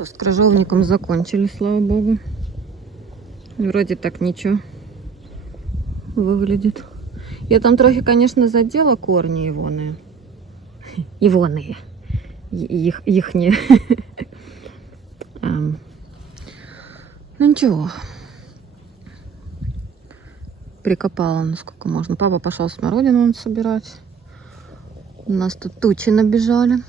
То с крыжовником закончили, слава богу. Вроде так ничего выглядит. Я там трохи, конечно, задела корни ивоные. Ивоные. Ихние. Ну ничего. Прикопала, насколько можно. Папа пошел смородину собирать. У нас тут тучи набежали.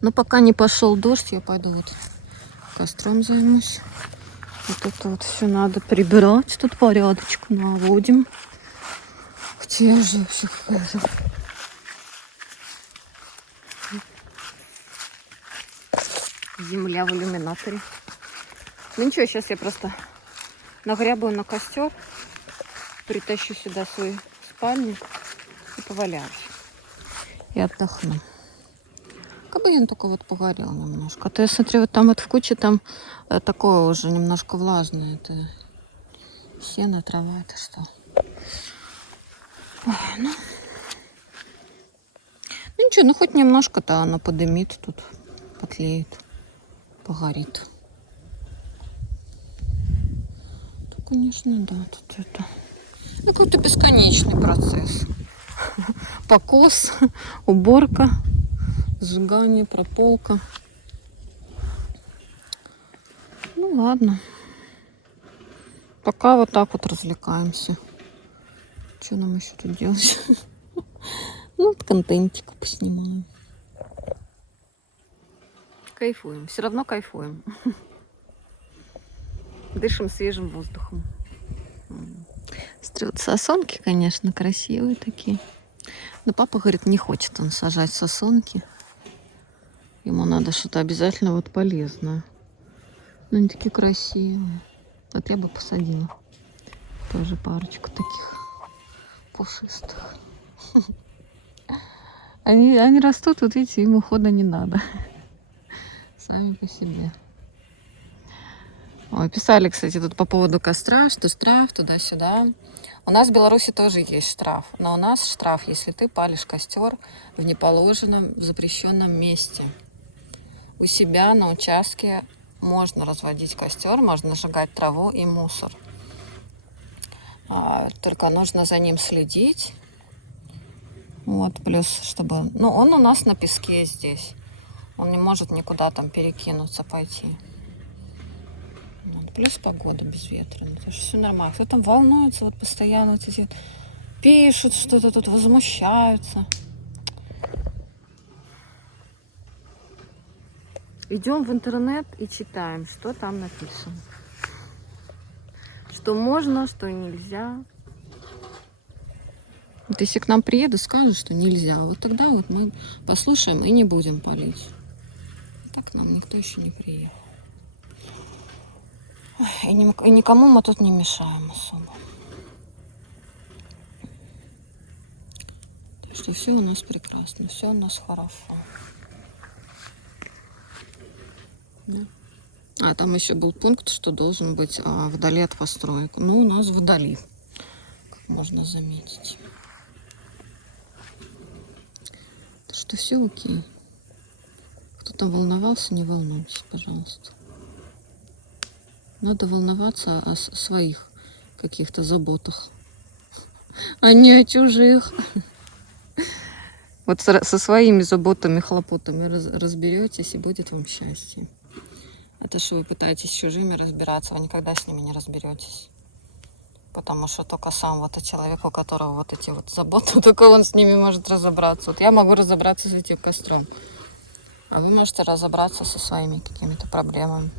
Но пока не пошел дождь, я пойду вот костром займусь. Вот это вот все надо прибирать. Тут порядочку наводим. Хотя я же вообще какая-то... Земля в иллюминаторе. Ну ничего, сейчас я просто нагрябаю на костер, притащу сюда свой спальник и поваляюсь. И отдохну. Кабаян только вот погорел немножко. А то я смотрю, вот там вот в куче там такое уже немножко влажное. Это сено, трава, это что? Ой, ну ничего, ну хоть немножко-то оно подымит тут, потлеет, погорит. То, конечно, да, тут это... Ну, какой-то бесконечный процесс. Покос, уборка, сжигание, прополка. Ну ладно. Пока вот так вот развлекаемся. Что нам еще тут делать? Ну, вот контентик поснимаем. Кайфуем. Все равно кайфуем. Дышим свежим воздухом. Вот сосонки, конечно, красивые такие. Но папа говорит, не хочет он сажать сосонки. Ему надо что-то обязательно вот полезное. Но они такие красивые. Вот я бы посадила тоже парочку таких пушистых. Они растут, вот видите, им ухода не надо. Сами по себе. Ой, писали, кстати, тут по поводу костра, что штраф туда-сюда. У нас в Беларуси тоже есть штраф. Но у нас штраф, если ты палишь костер в неположенном, в запрещенном месте. У себя на участке можно разводить костер, можно сжигать траву и мусор. Только нужно за ним следить. Вот, плюс, чтобы... Ну, он у нас на песке здесь. Он не может никуда там перекинуться, пойти. Вот, плюс погода безветренная. Потому что все нормально. Кто там волнуется вот постоянно, вот эти пишут что-то тут, возмущаются. Идем в интернет и читаем, что там написано. Что можно, что нельзя. Вот если к нам приедут, скажут, что нельзя, вот тогда вот мы послушаем и не будем палить. Так к нам никто еще не приехал. И никому мы тут не мешаем особо. Так что все у нас прекрасно, все у нас хорошо. Да. А там еще был пункт, что должен быть вдали от построек. Ну, у нас вдали, как можно заметить. Так что все окей. Кто там волновался, не волнуйтесь, пожалуйста. Надо волноваться о своих каких-то заботах, а не о чужих. Вот со своими заботами, хлопотами разберетесь, и будет вам счастье. А то, что вы пытаетесь с чужими разбираться, вы никогда с ними не разберетесь. Потому что только сам вот человек, у которого вот эти вот заботы, только он с ними может разобраться. Вот я могу разобраться с этим костром, а вы можете разобраться со своими какими-то проблемами.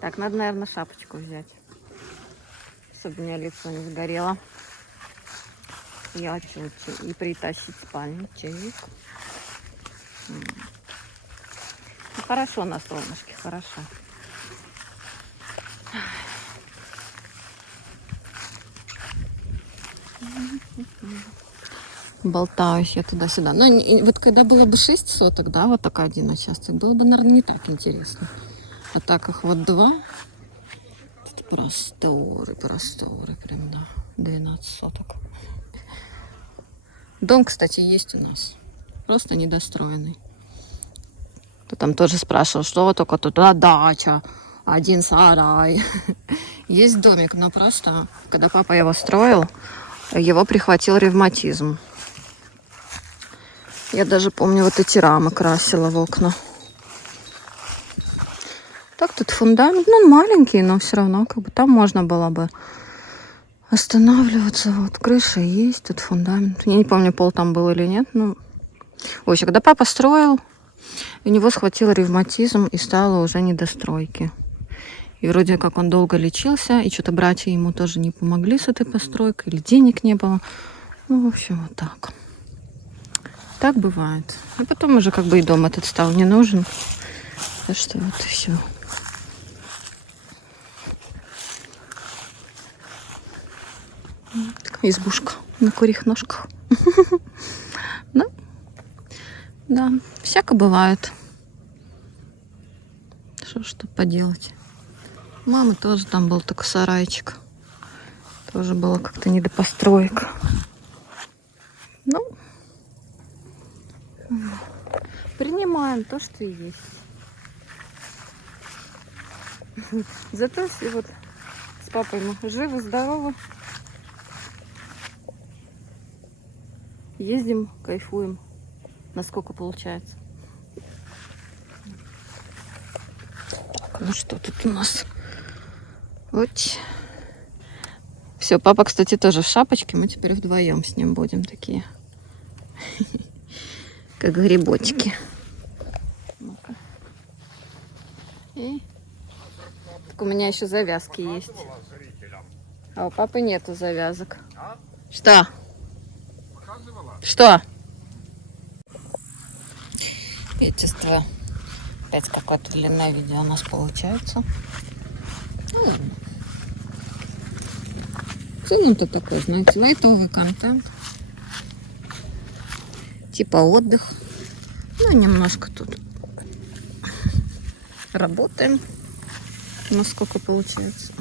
Так, надо, наверное, шапочку взять, чтобы у меня лицо не сгорело. Я чуть-чуть и притащить спальничек. Ну, хорошо на солнышке, хорошо. Болтаюсь я туда-сюда. Но вот когда было бы 6 соток, да, вот такой один участок, было бы, наверное, не так интересно. А так их вот 2, тут просторы, прям, да, 12 соток. Дом, кстати, есть у нас. Просто недостроенный. Кто там тоже спрашивал, что только тут дача, один сарай. Есть домик, но просто, когда папа его строил, его прихватил ревматизм. Я даже помню, вот эти рамы красила в окна. Так, тут фундамент, ну, маленький, но все равно, как бы там можно было бы останавливаться. Вот крыша есть, тут фундамент. Я не помню, пол там был или нет. Ну, в общем, когда папа строил, у него схватил ревматизм и стало уже недостройки. И вроде как он долго лечился, и что-то братья ему тоже не помогли с этой постройкой, или денег не было. Ну, в общем, вот так. Так бывает. А потом уже как бы и дом этот стал не нужен. Так что вот и все. Такая избушка на курьих ножках. Да, всяко бывает. Что ж тут поделать. У мамы тоже там был такой сарайчик. Тоже было как-то не до построек. Ну, принимаем то, что и есть. Зато все вот с папой мы живы, здоровы. Ездим, кайфуем. Насколько получается. Так, ну что тут у нас? Вот. Все, папа, кстати, тоже в шапочке. Мы теперь вдвоем с ним будем такие. Как грибочки. Ну-ка. И... Так у меня еще завязки есть. А у папы нету завязок. Что? Что? Отечество. Опять какая-то длинное видео у нас получается. Ну, в целом-то такой, знаете, лайтовый контент. Типа отдых. Ну, немножко тут работаем. Насколько получается.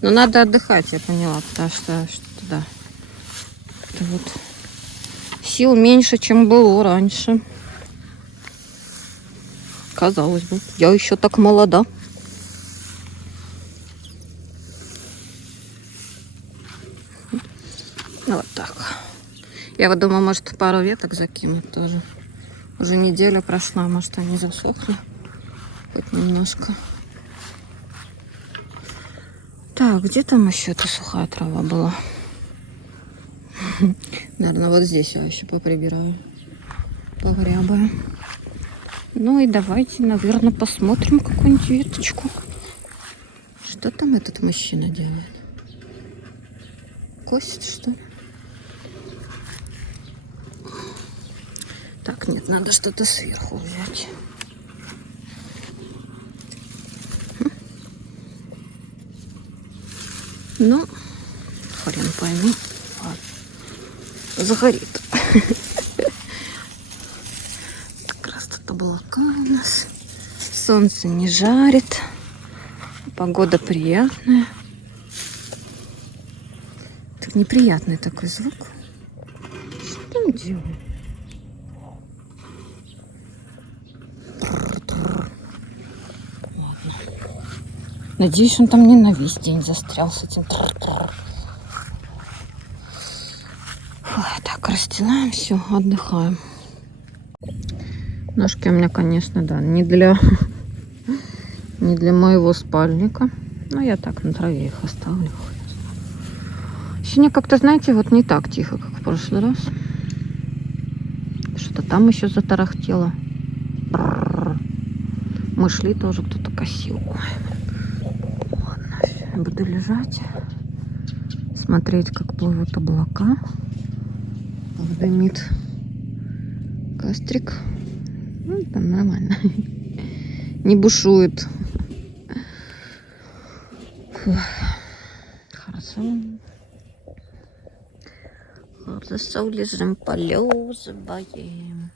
Но надо отдыхать, я поняла, потому что да. Это вот сил меньше, чем было раньше. Казалось бы, я еще так молода. Вот так. Я вот думаю, может, пару веток закинуть тоже. Уже неделя прошла, может, они засохли. Хоть немножко. Так, где там еще эта сухая трава была? Наверное, вот здесь я еще поприбираю. Погрябаю. Ну и давайте, наверное, посмотрим какую-нибудь веточку. Что там этот мужчина делает? Косит, что ли? Так, нет, надо что-то сверху взять. Ну, хрен пойми. Загорит. Как раз тут облака у нас. Солнце не жарит. Погода приятная. Так неприятный такой звук. Что он делает? Ладно. Надеюсь, он там не на весь день застрял с этим. Ой, так, расстилаем, все, отдыхаем. Ножки у меня, конечно, да, не для моего спальника. Но я так на траве их оставлю. Сегодня как-то, знаете, вот не так тихо, как в прошлый раз. Что-то там еще затарахтело. Мы шли, тоже кто-то косил. Ладно, буду лежать, смотреть, как плывут облака. Дымит кострик. Ну, там нормально. Не бушует. Фух. Хорошо. Хорошо, лежим, полёзываем.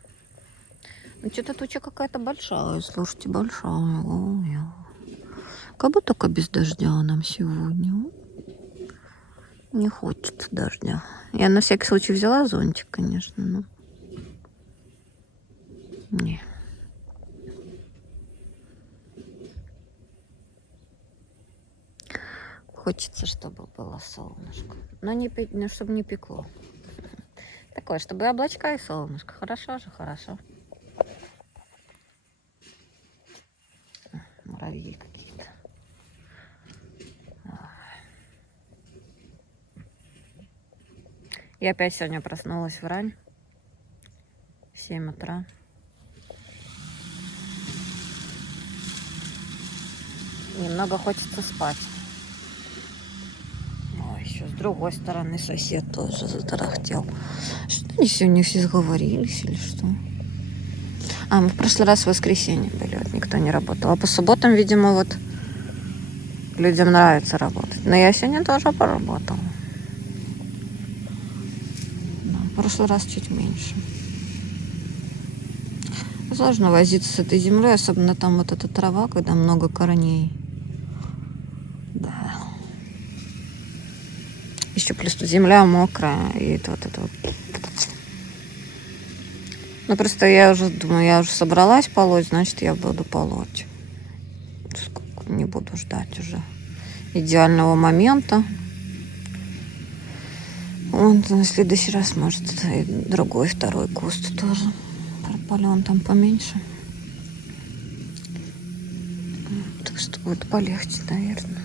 Ну, что-то туча какая-то большая. Слушайте, большая. Ой. Как бы только без дождя нам сегодня. Не хочется дождя. Я на всякий случай взяла зонтик, конечно, но... Не. Хочется, чтобы было солнышко. Но не, ну, чтобы не пекло. Такое, чтобы и облачка, и солнышко. Хорошо же, хорошо. Муравьи какие-то. Я опять сегодня проснулась в рань. В 7 утра. Немного хочется спать. Ой, еще с другой стороны сосед тоже затарахтел. Что они сегодня все сговорились или что? А, мы в прошлый раз в воскресенье были, вот никто не работал. А по субботам, видимо, вот людям нравится работать. Но я сегодня тоже поработала. Да, в прошлый раз чуть меньше. Сложно возиться с этой землей, особенно там вот эта трава, когда много корней. Да. Еще плюс тут земля мокрая, и вот это вот. Ну просто я уже думаю, я уже собралась полоть, значит я буду полоть. Не буду ждать уже идеального момента. Он на следующий раз может и другой, второй куст тоже пропален, там поменьше. Так что будет полегче, наверное.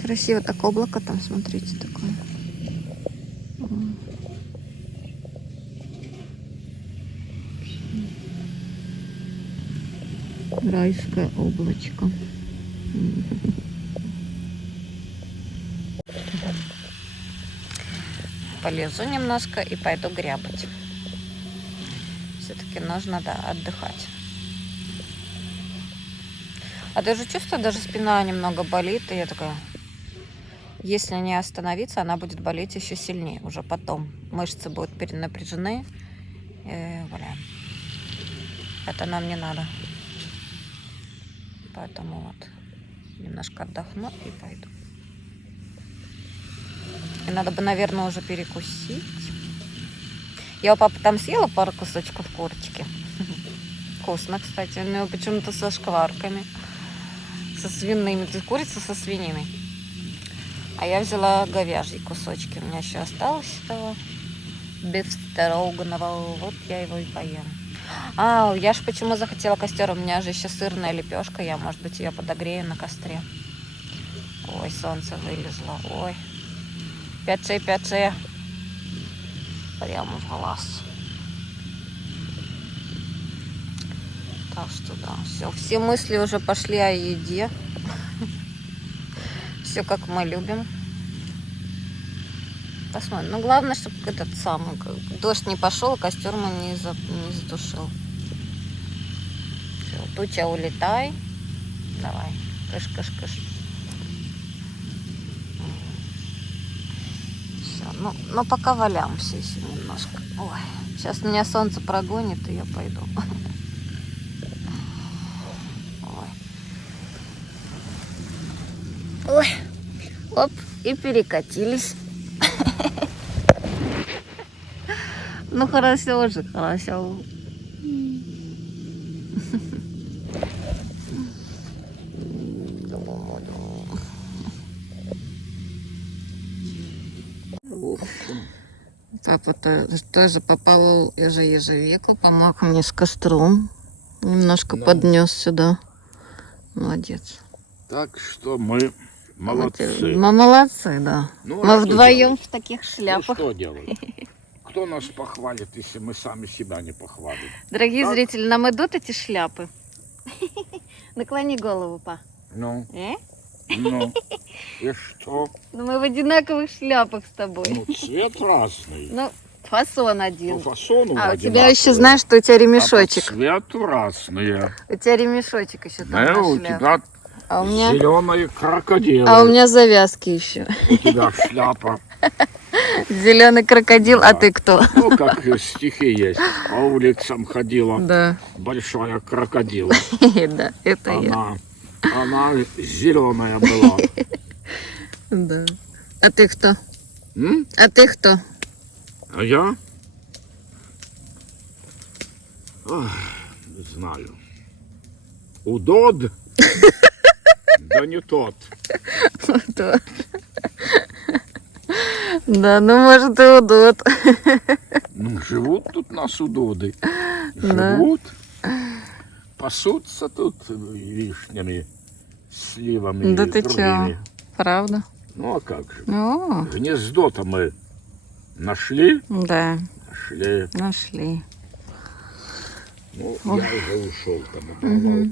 Красиво так облако там, смотрите, такое. Райское облачко. Полезу немножко и пойду грябать. Все-таки нужно, да, отдыхать. А даже чувствую, даже спина немного болит. И я такая, если не остановиться, она будет болеть еще сильнее уже потом. Мышцы будут перенапряжены. Бля. Это нам не надо. Поэтому вот немножко отдохну и пойду. И надо бы, наверное, уже перекусить. Я у папы там съела пару кусочков курочки. Вкусно, кстати. У него почему-то со шкварками. Со свиными. То есть курица со свининой. А я взяла говяжьи кусочки. У меня еще осталось этого бифстроганова. Вот я его и поем. А, я ж почему захотела костер. У меня же еще сырная лепешка. Я, может быть, ее подогрею на костре. Ой, солнце вылезло. Ой. Пячи. Прямо в глаз. Так что да, все мысли уже пошли о еде. Все как мы любим. Посмотрим. Но главное, чтобы этот самый дождь не пошел, костер мы не задушил. Все, туча, улетай. Давай. Кыш. Все. Ну пока валямся еще немножко. Ой, сейчас меня солнце прогонит, и я пойду. Ой, оп, и перекатились. Ну хорошо же, хорошо. Папа тоже попал ежевику, помог мне с костром. Немножко поднес сюда. Молодец. Так что мы молодцы. Мы молодцы, да. Ну, мы вдвоем в таких шляпах. Ну, что делать? Кто нас похвалит, если мы сами себя не похвалим? Дорогие так? зрители, нам идут эти шляпы. Наклони голову, па. Ну, и что? Ну, мы в одинаковых шляпах с тобой. Ну, цвет разный. Ну, фасон один. По фасону у тебя одинаковый. еще, знаешь, что у тебя ремешочек. А по цвету разные. У тебя ремешочек еще там Да, на у шляпе. тебя А у меня... зеленые крокодилы. А у меня завязки еще. У тебя шляпа. Зеленый крокодил, Да. А ты кто? Ну, как стихи есть. По улицам ходила Да. большая крокодила. Да, это я. Она зеленая была. Да. А ты кто? М? А ты кто? А я? Ох, не знаю. Удод? Да не тот. Удод. Да, ну может и удод. Ну, живут тут нас удоды. Да. Живут. Пасутся тут вишнями, сливами Да и ты чё? другими. Правда? Ну, а как же. О, Гнездо-то мы нашли. да, Нашли. нашли. Ну, Ой. я уже ушел там, оборвал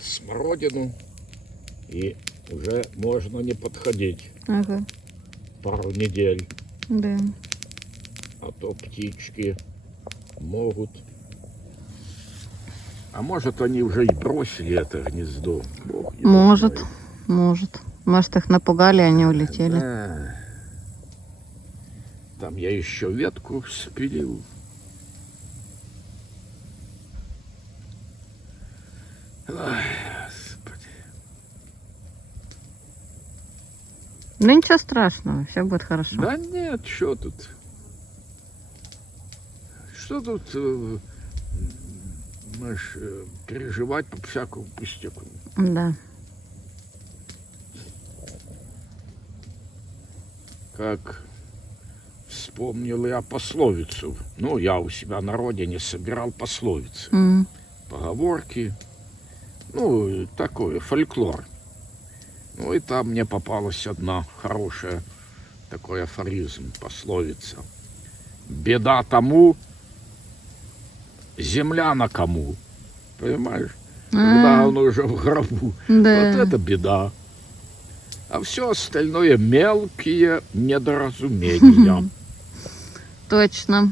смородину. И уже можно не подходить Ага, пару недель. да. А то птички могут. А может, они уже и бросили это гнездо. Бог его Может, знает. может. Может, их напугали, они улетели. Да. Там я еще ветку спилил. Ой, Господи. Ну ничего страшного, все будет хорошо. Да нет, что тут? Что тут переживать по всякому пустяку? Да. Как вспомнил я пословицу. Ну, я у себя на родине собирал пословицы, М. поговорки. Ну, такой фольклор. Ну, и там мне попалась одна хорошая такой афоризм, пословица. Беда тому, земля на кому. Понимаешь? Когда он уже в гробу. Да. Вот это беда. А все остальное мелкие недоразумения. Точно.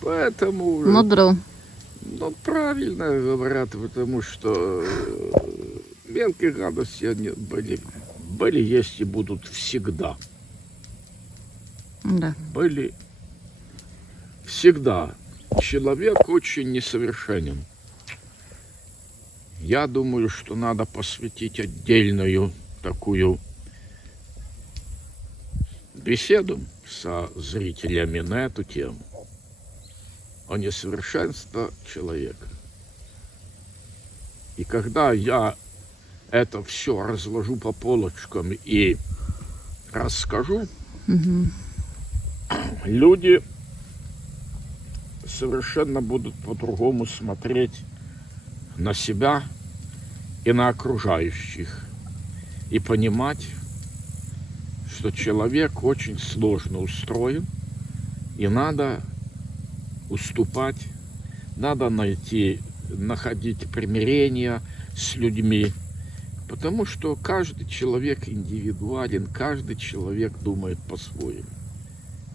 Поэтому, Мудро. ну, правильно говорят, потому что мелкие гадости они были, есть и будут всегда. Да. Были всегда. Человек очень несовершенен. Я думаю, что надо посвятить отдельную такую беседу со зрителями на эту тему. О несовершенстве человека. И когда я это все разложу по полочкам и расскажу, Мгм. люди совершенно будут по-другому смотреть на себя и на окружающих. И понимать, что человек очень сложно устроен, и надо уступать, надо находить примирение с людьми, потому что каждый человек индивидуален, каждый человек думает по-своему.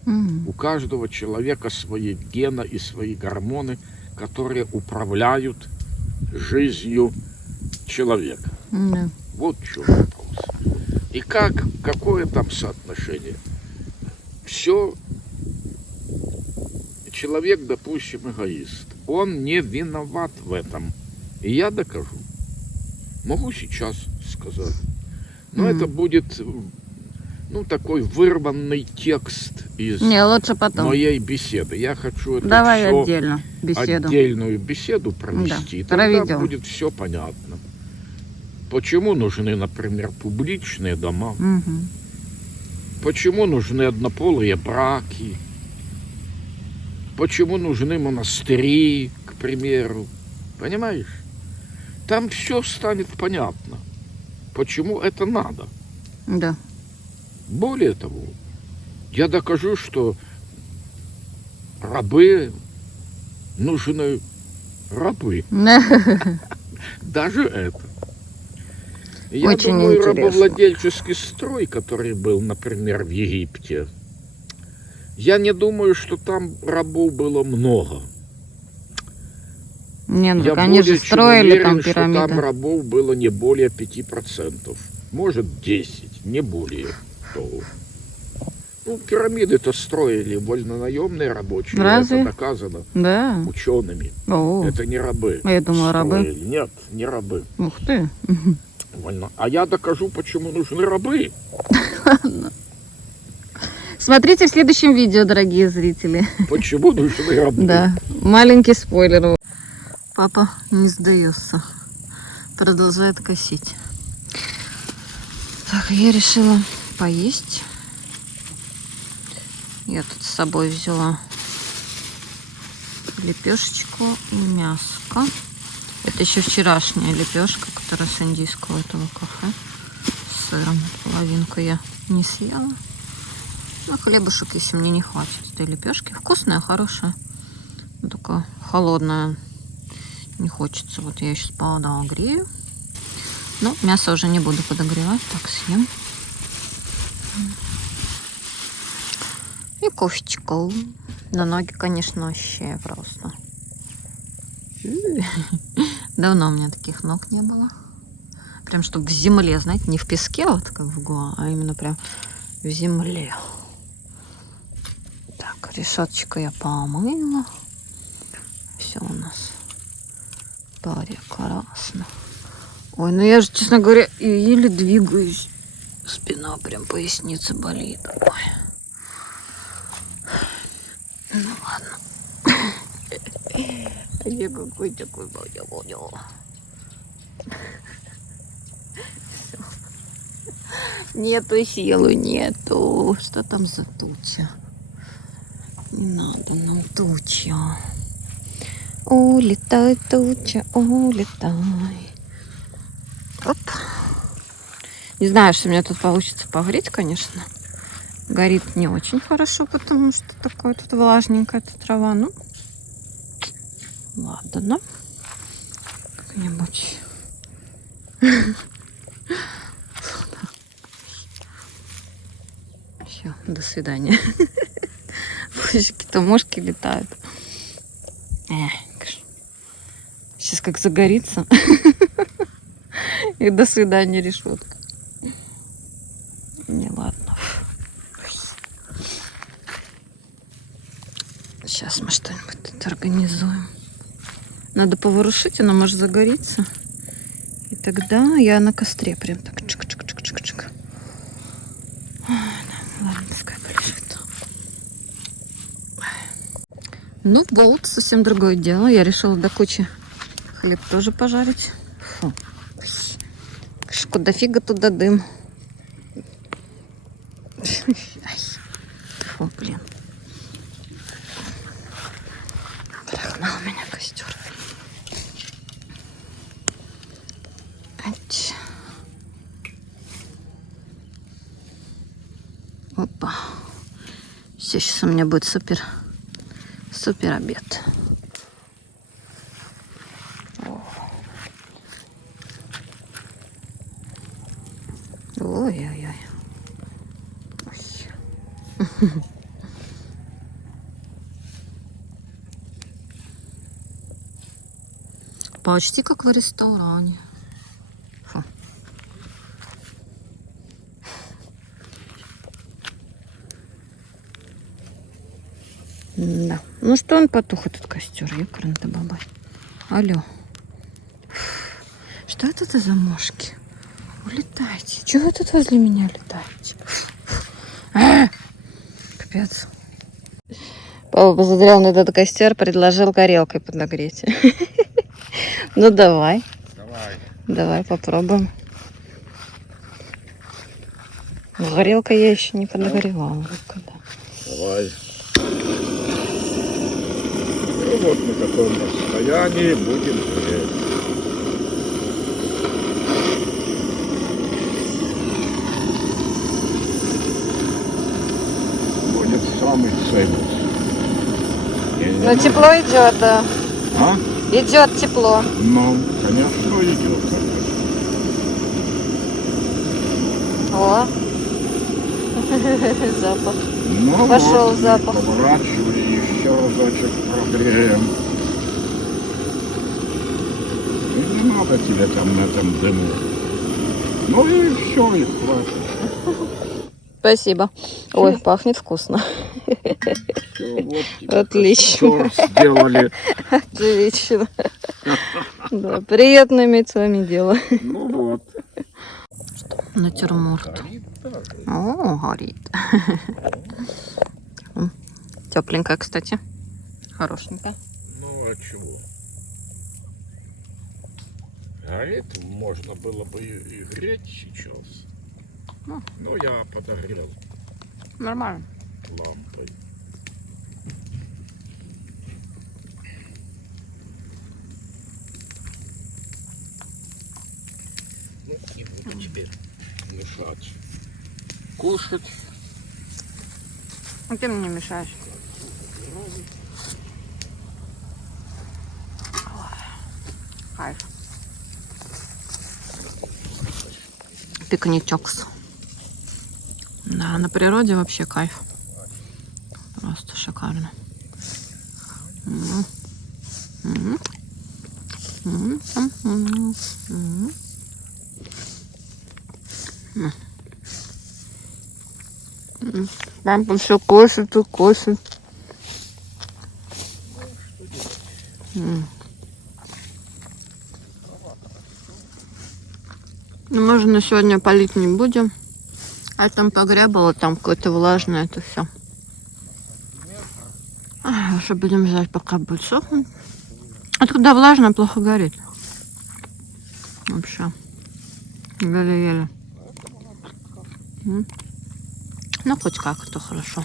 Мгм. У каждого человека свои гены и свои гормоны, которые управляют жизнью человека. Да. Вот в чем вопрос. И какое там соотношение? Все, человек, допустим, эгоист. Он не виноват в этом. И я докажу. Могу сейчас сказать. Но это будет, ну, такой вырванный текст из Не, лучше потом. моей беседы. Я хочу это Давай всё отдельно беседу. отдельную беседу провести. Да, Тогда проведем. будет все понятно. Почему нужны, например, публичные дома? Мгм. Почему нужны однополые браки? Почему нужны монастыри, к примеру? Понимаешь? Там все станет понятно. Почему это надо? Да. Более того, я докажу, что рабы нужны рабы. Даже это. Я Очень думаю, интересно. рабовладельческий строй, который был, например, в Египте, я не думаю, что там рабов было много. Не, ну Я так они же более чем строили уверен, там что там пирамиды. рабов было не более 5%. Может, 10, не более того. Ну, пирамиды-то строили вольнонаемные рабочие. Разве? Это доказано Да. учеными. О, Это не рабы. я думала, рабы. строили. Нет, не рабы. Ух ты. Вольно. А я докажу, почему нужны рабы. Смотрите в следующем видео, дорогие зрители. Почему нужны рабы? Да, маленький спойлер. Папа не сдается. Продолжает косить. Так, я решила поесть. Я тут с собой взяла лепешечку и мяско. Это еще вчерашняя лепешка, которая с индийского этого кафе. С сыром. Половинку я не съела. Ну, хлебушек, если мне не хватит этой лепешки. Вкусная, хорошая. Но только холодная. Не хочется. Вот я сейчас поодала грею. Но мясо уже не буду подогревать. Так, съем. И кофечку. На ноги, конечно, вообще просто. Давно у меня таких ног не было. Прям чтобы в земле, знаете, не в песке, вот как в Гоа, а именно прям в земле. Так, решеточку я помыла. Все у нас прекрасно. Ой, ну я же, честно говоря, еле двигаюсь. Спина прям, поясница болит. Ой. Ну ладно. Я какой такой понял. Нету силы, нету. Что там за туча? Не надо нам туча. Улетай, туча, улетай. Оп. Не знаю, что у меня тут получится погреть, конечно. Горит не очень хорошо, потому что такое тут влажненькая эта трава. Ну, ладно. Как-нибудь. Все, до свидания. Какие-то мошки летают. Сейчас как загорится. И до свидания, решетка. Не, ладно. Сейчас мы что-нибудь тут организуем. Надо поворушить, она может загорится. И тогда я на костре прям так чик-чик-чик-чик-чик. Ладно, пускай полежит. Ну, болт совсем другое дело. Я решила до кучи хлеб тоже пожарить. Фу. Куда фига туда дым. Фу, блин. Прогнал меня костер. Опа. Все, сейчас у меня будет супер обед. Ой-ой-ой. Почти как в ресторане. Фу. Да. Ну что он потух, этот костер, ёкарный-то бабай. Алло. Что это за мошки? Улетайте. Чего вы тут возле меня летаете? Капец. Папа посмотрел на этот костер, предложил горелкой подогреть. Ну давай. Давай попробуем. Горелка я еще не подогревала. Давай. Ну вот на каком расстоянии будем греть. Будет самый ценный. Но тепло идет, да. А? Идет тепло. Ну, конечно, идет. О, запах. Ну, Пошел вот, запах. Поворачивай, еще разочек прогреем. И не надо тебе там на этом дыму. Ну и все, и хватит. Спасибо. Ой, пахнет вкусно. Всё, вот тебе Отлично. костер сделали. Отлично. Да, приятно иметь с вами дело. Ну вот. Натюрморт. Горит даже. О, горит. Тепленькая, кстати. Хорошенькая. Ну а чего? Горит, можно было бы и греть сейчас. Ну. Но я подогрел Нормально. лампой. Ну, не буду тебе мешать кушать. А ты мне мешаешь. Кайф. Пикничокс. Да, на природе вообще кайф. Просто шикарно. М. М. М. М. М. М. Папа все косит и косит. М. Ну, можно на сегодня полить не будем. А там погребало, там какое-то влажное, это все. Что будем ждать, пока будет сохнуть. А когда влажно, плохо горит. Вообще. Еле-еле. Ну, хоть как-то хорошо.